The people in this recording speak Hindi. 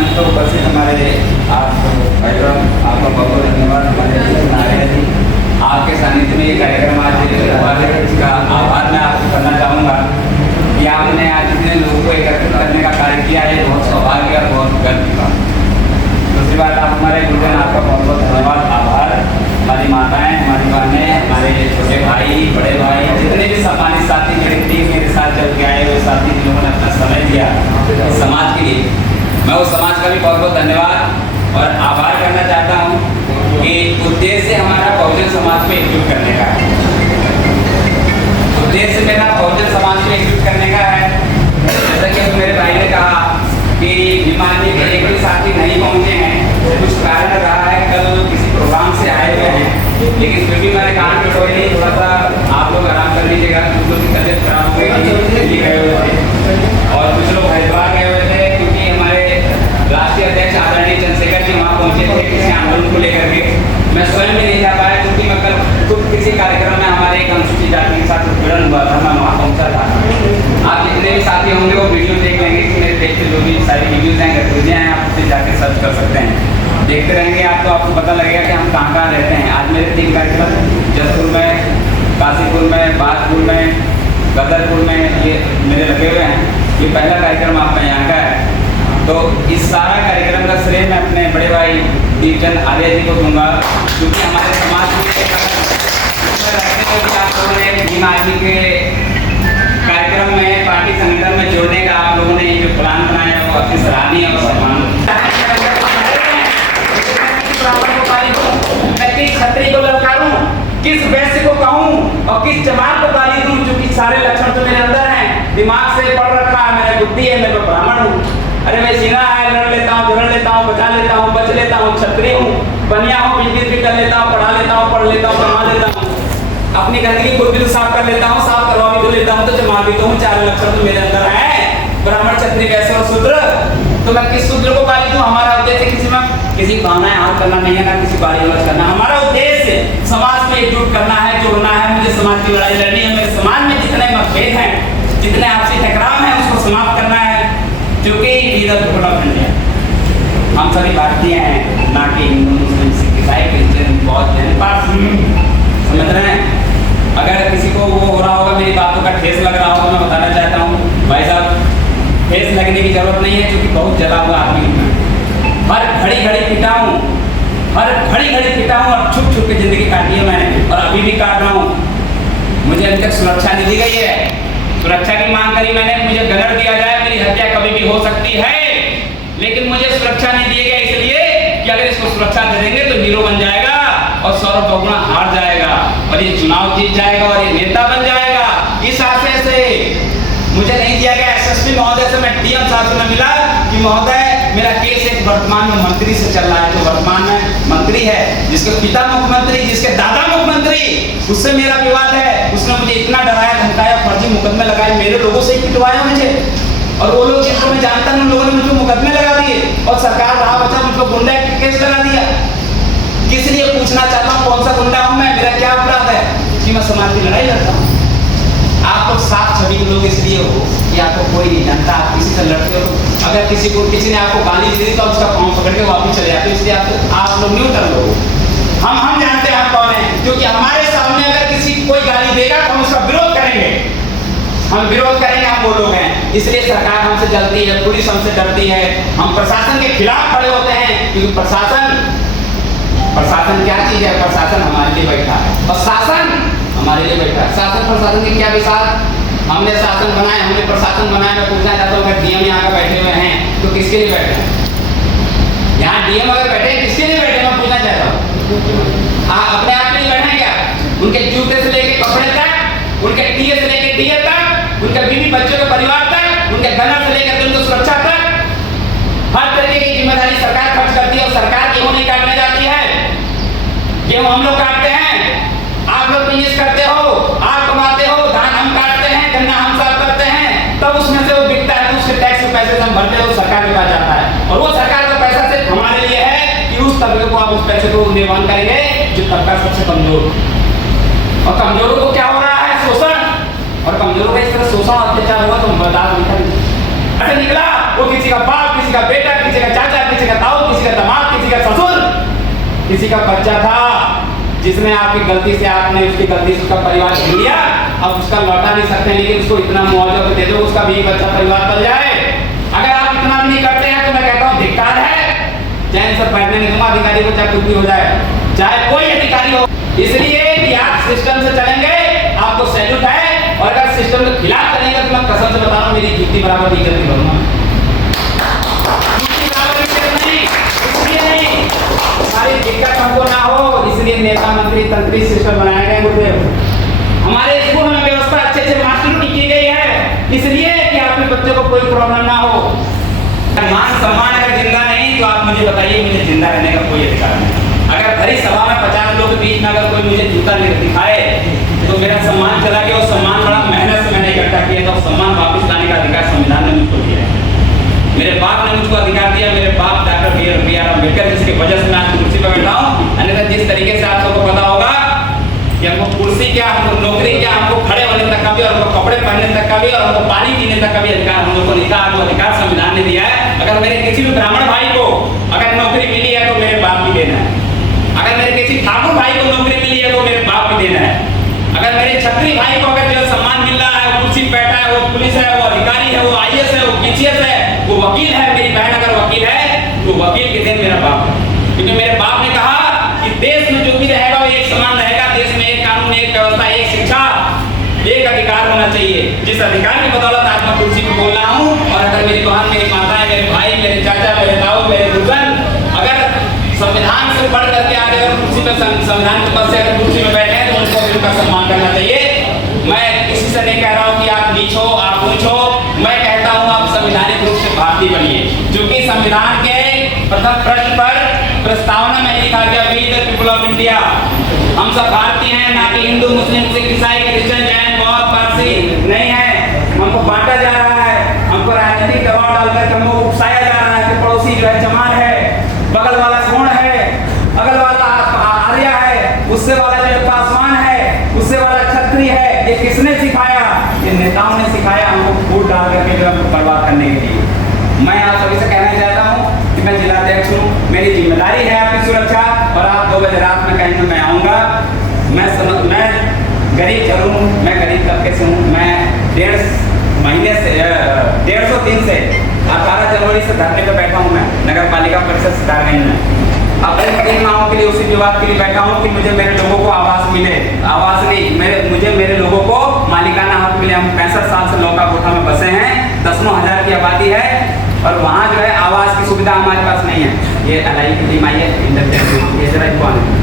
मंच पर उपस्थित हमारे आप भाई आपका बहुत बहुत धन्यवाद। हमारे नारे जी आपके सानिध्य में ये कार्यक्रम आज हुआ है, इसका आभार मैं आपको करना चाहूँगा कि आपने आज इतने लोगों को एकत्रित करने का कार्य किया है। बहुत सौभाग्य और बहुत गर्व की बात। दूसरी बात, आप हमारे गुरुजन, आपका बहुत बहुत धन्यवाद, आभार। हमारी माताएं, हमारी बहनें, हमारे छोटे भाई, बड़े भाई, जितने भी सम्मानित साथी मेरे टीम मेरे साथ चल के आए हुए साथी जिन्होंने अपना समय दिया समाज के लिए, मैं उस समाज का भी बहुत बहुत धन्यवाद और आभार करना चाहता हूँ कि उद्देश्य हमारा बहुजन समाज को एकजुट करने का है। उद्देश्य मेरा बहुजन समाज को एकजुट करने का है। जैसा कि मेरे भाई ने कहा कि बीमारी के एक भी साथी नहीं पहुँचे हैं, कुछ कारण रहा है, कल किसी प्रोग्राम से आए हुए हैं, लेकिन फिर भी मैंने कहा कि कोई नहीं, थोड़ा सा आप लोग आराम कर लीजिएगा, कुछ लोग की तबीयत खराब हो गई थी, गए हुए थे और कुछ लोग हरिद्वार गए हुए थे क्योंकि हमारे राष्ट्रीय अध्यक्ष आदरणीय चंद्रशेखर जी वहाँ पहुँचे थे किसी आंदोलन को लेकर के। मैं स्वयं भी नहीं जा पाया क्योंकि मैं कल खुद किसी कार्यक्रम में हमारे एक अनुसूचित जाति के साथ उत्पीड़न हुआ था, मैं वहाँ पहुँचा था। आप जितने भी साथी होंगे वो वीडियो देख लेंगे कि मेरे देश के जो भी सारी वीडियोज़ हैं, गतिविधियाँ हैं, आप उसे जाकर सर्च कर सकते हैं। देखते रहेंगे आप तो आपको पता लगेगा कि हम कहाँ कहाँ रहते हैं। आज मेरे 3 कार्यक्रम जसपुर में, काशीपुर में, बाजपुर में, गदरपुर में ये मेरे लगे हुए हैं। ये पहला कार्यक्रम आपका यहाँ का है, तो इस सारा कार्यक्रम का श्रेय मैं अपने बड़े भाई दीपचंद आर्य जी को दूंगा, क्योंकि हमारे समाज में आप लोगों ने भीम आर्मी के कार्यक्रम में पार्टी संगठन में जोड़ने का आप लोगों ने जो प्लान बनाया है वो अति सराहनीय और सम्मान। मैं किस क्षत्रिय को ललकारूं, किस वैश्य को कहूं और किस जमात को गाली दूं, जो कि सारे लक्षण तो मेरे अंदर हैं। दिमाग से पढ़ रखा है, मेरा बुद्धि है, मैं ब्राह्मण हूँ। अरे मैं सीना है, लड़ लेता हूँ, झगड़ लेता हूँ, बचा लेता हूँ, बच लेता हूँ, क्षत्रिय हूँ, बनिया हूँ, बिजनेस भी कर लेता हूँ, पढ़ा लेता हूँ, पढ़ लेता हूँ, कमा लेता हूँ, अपनी गंदगी खुद भी साफ कर लेता हूँ, साफ करवा भी लेता हूँ, तो जमा भी तो हूँ। 4 लक्षण तो मेरे अंदर है, ब्राह्मण, क्षत्रिय, वैश्य और शूद्र। तो मैं किस शूद्र को गाली दूं? हमारा उद्देश्य किसी भावनाएं हाथ करना नहीं है, ना किसी बारी वाला करना। हमारा उद्देश्य समाज को एकजुट करना है, जोड़ना है। मुझे समाज की लड़ाई लड़नी है। मेरे समाज में जितने मतभेद हैं, जितने आपसी टकराव हैं, उसको समाप्त करना है, क्योंकि लीडर टुकड़ा बन गया। हम सभी भारतीय हैं, ना कि हिंदू, मुस्लिम, सिख, ईसाई, क्रिश्चियन, बौद्ध, जैन, समझ रहे हैं। अगर किसी को वो हो रहा होगा, मेरी बातों का ठेस लग रहा होगा, मैं बताना चाहता हूँ भाई साहब, ठेस लगने की जरूरत नहीं है, क्योंकि बहुत जला हुआ आदमी हूँ। हर घड़ी पिटा हूँ, हर घड़ी पिटा हूँ और छुप छुप के जिंदगी काटी है मैंने, और अभी भी काट रहा हूँ। मुझे अभी तक सुरक्षा नहीं दी गई है। सुरक्षा की मांग करी मैंने, मुझे गनर दिया जाए, मेरी हत्या कभी भी हो सकती है, लेकिन मुझे सुरक्षा नहीं दी गई, इसलिए कि अगर इसको सुरक्षा दे देंगे तो हीरो बन जाएगा और सौरभ बहुगुणा हार जाएगा और ये चुनाव जीत जाएगा और ये नेता बन जाएगा। इस आशय से मुझे नहीं दिया गया। एसएसपी महोदय से मैं डीएम साहब से मिला कि महोदय मेरा केस एक वर्तमान में मंत्री से चल रहा है, जो वर्तमान में मंत्री है, जिसके पिता मुख्यमंत्री, जिसके दादा मुख्यमंत्री, उससे मेरा विवाद है। उसने मुझे इतना डराया, धमकाया, फर्जी मुकदमे लगाए, मेरे लोगों से ही पिटवाया मुझे, और वो लोग जिनको मैं जानता हूं उन लोगों ने मुझको मुकदमे लगा दिए, और सरकार रहा बचा मुझको गुंडा एक्ट केस लगा दिया। किस लिए पूछना चाहता हूँ, कौन सा गुंडा हूँ मैं, मेरा क्या अपराध है कि मैं समाज की लड़ाई लड़ता हूँ। आप लोग 7 छवि के लोग इसलिए हो कि आपको कोई नहीं जानता, आप किसी से लड़ते हो। अगर किसी ने आपको गाली दी तो उसका पाँव पकड़ के वापस चले जाते हो, इसलिए आप लोग न्यूट्रल लोग। हम जानते हैं हम कौन है, क्योंकि हमारे सामने अगर किसी कोई गाली देगा तो हम उसका विरोध करेंगे, हम विरोध करेंगे, हम वो लोग हैं। इसलिए सरकार हमसे जलती है, पुलिस हमसे डरती है, हम प्रशासन के खिलाफ खड़े होते हैं, क्योंकि प्रशासन क्या चीज है? प्रशासन हमारे लिए बैठा है और शासन हमारे लिए बैठा है। शासन प्रशासन के क्या विचार? हमने शासन बनाया, हमने प्रशासन बनाया। मैं पूछना चाहता हूँ, अगर डीएम यहाँ पे बैठे हुए हैं तो किसके लिए बैठे हैं? यहाँ डीएम अगर बैठे हैं किसके लिए बैठे? मैं पूछना चाहता हूँ। अपने आप के लिए बैठे हैं क्या? उनके जूते से लेके कपड़े तक, उनके टीए से लेके डीए तक, उनके बीवी बच्चों के परिवार तक, उनके गनर से लेकर उनकी सुरक्षा तक, हर तरीके की जिम्मेदारी सरकार खर्च करती है। और सरकार गेहूं नहीं काटने जाती है, गेहूं हम लोग काटते हैं, आप लोग बिजनेस करते हो, आप कमाते हो, धान हम काटते हैं, गन्ना हम साफ करते हैं, तब उसमें से वो बिकता है, तो उसके टैक्स के पैसे से हम भरते हो, सरकार के पास जाता है। और वो सरकार का पैसा सिर्फ हमारे लिए है कि उस तबके को आप उस पैसे को निर्माण करेंगे जो तबका सबसे कमजोर। और कमजोरों को क्या हो रहा है? शोषण। और कमजोरों का इस तरह शोषण अत्याचार हुआ तो हम बर्दाश्त नहीं करेंगे। ऐसे निकला वो किसी का बाप, किसी का बेटा, किसी का चाचा, किसी का बच्चा था जिसने आपकी गलती से आपने उसकी गलती से उसका परिवार छीन लिया, अब उसका लौटा नहीं सकते, लेकिन उसको इतना मुआवजा तो दे दो उसका भी बच्चा परिवार पल जाए। अगर आप इतना भी नहीं करते हैं तो मैं कहता हूँ धिक्कार है, चैन से बैठने नहीं दूंगा अधिकारी को, चाहे कुछ भी हो जाए, चाहे कोई अधिकारी हो। इसलिए कि आप सिस्टम से चलेंगे, आपको सैल्यूट है, और अगर सिस्टम के खिलाफ चलेंगे तो मैं कसम से बता रहा हूँ मेरी जूती बराबर इज्जत नहीं करूंगा। हमारी दिक्कत हमको ना हो, इसलिए नेता मंत्री तंत्री सिस्टम बनाए गए गुरुदेव। हमारे स्कूल में व्यवस्था अच्छे से मास्टरों की की गई है, इसलिए कि आपके बच्चों को कोई प्रॉब्लम ना हो। मान सम्मान अगर जिंदा नहीं तो आप मुझे बताइए, मुझे जिंदा रहने का कोई अधिकार नहीं। अगर भरी सभा में 50 लोगों के बीच में अगर कोई मुझे जूता नहीं दिखाए तो मेरा सम्मान चला गया। और सम्मान बड़ा मेहनत से मैंने इकट्ठा किया था, सम्मान वापस लाने का अधिकार संविधान ने मुझको दिया है। मेरे बाप ने मुझको अधिकार दिया, मेरे बाप डॉक्टर बी.आर. अम्बेडकर, जिसकी वजह से मैं आज कुर्सी पर बैठा हूँ। अन्यथा जिस तरीके से आप सबको पता होगा कि हमको कुर्सी क्या, हमको नौकरी क्या, हमको खड़े होने तक का भी, और हमको कपड़े पहनने तक का भी, और हमको पानी पीने तक का भी अधिकार हम लोग को नहीं था। जो अधिकार संविधान ने दिया है, अगर मेरे किसी भी ब्राह्मण भाई को अगर नौकरी मिली है तो मेरे बाप भी देना है। अगर मेरे किसी ठाकुर भाई को नौकरी मिली है तो मेरे बाप भी देना है। अगर मेरे क्षत्रिय भाई को अगर जो सम्मान मिल रहा है, वो कुर्सी पे बैठा है, वो पुलिस है, वो अधिकारी है, वो IAS है, वो PCS है, वो वकील है, मेरी बहन अगर वकील है तो वकील के दिन मेरा बाप है। क्योंकि मेरे बाप ने कहा कि देश में जो भी रहेगा वो एक समान रहेगा, देश में एक कानून, एक व्यवस्था, एक शिक्षा, एक अधिकार होना चाहिए। जिस अधिकार की बदौलत आज मैं कुर्सी पे बोल रहा हूँ। और अगर मेरी बहन, मेरी माताएं, मेरे भाई, मेरे चाचा, मेरे ताऊ, मेरे बुजुर्ग अगर संविधान से बढ़ करके आज अगर कुर्सी पे, संविधान के पद से अगर कुर्सी में बैठे हैं तो उनको भी उनका सम्मान करना चाहिए। मैं किसी से नहीं कह रहा हूँ कि आप नीच हो, आप ऊंच हो, मैं कहता हूँ आप संवैधानिक रूप से भारतीय बनिए। क्योंकि संविधान के प्रथम पृष्ठ पर प्रस्तावना में लिखा गया we the people of India, हम सब भारतीय हैं, ना कि हिंदू, मुस्लिम, सिख, ईसाई, क्रिश्चियन, जैन, बौद्ध, पारसी नहीं है। हमको बांटा जा रहा है, हमको राजनीतिक दबाव डालकर हमको उकसाया जा रहा है कि पड़ोसी जो है चमार है, बगल वाला सोण है, अगल वाला आर्या है, उससे वाला जो पासवान है, उससे वाला क्षत्रिय है। ये किसने सिखाया? ये नेताओं ने सिखाया हमको फूट डाल करके जो हमको बर्बाद करने के लिए। मैं आप सभी से कहना चाहता हूँ कि मैं जिलाध्यक्ष हूँ, मेरी जिम्मेदारी है आपकी सुरक्षा। और आप 2 बजे रात में कहीं मैं आऊँगा, मैं गरीब जरूर हूँ, मैं गरीब तबके से हूँ। मैं 1.5 महीने से 150 दिन से 18 जनवरी से धरने पर बैठा हूँ। मैं नगर पालिका परिषद सितारगंज में अब इन मांगों के लिए, उसी विवाद के लिए बैठा हूँ कि मुझे मेरे लोगों को आवास मिले। आवास नहीं, मुझे मेरे लोगों को मालिकाना हक मिले। हम 65 साल से लौका कोठा में बसे हैं, 10,000 की आबादी है, और वहाँ जो है आवास की सुविधा हमारे पास नहीं है। ये LI की टीम आई है, इंटरजेक्ट, ये जरा कौन है?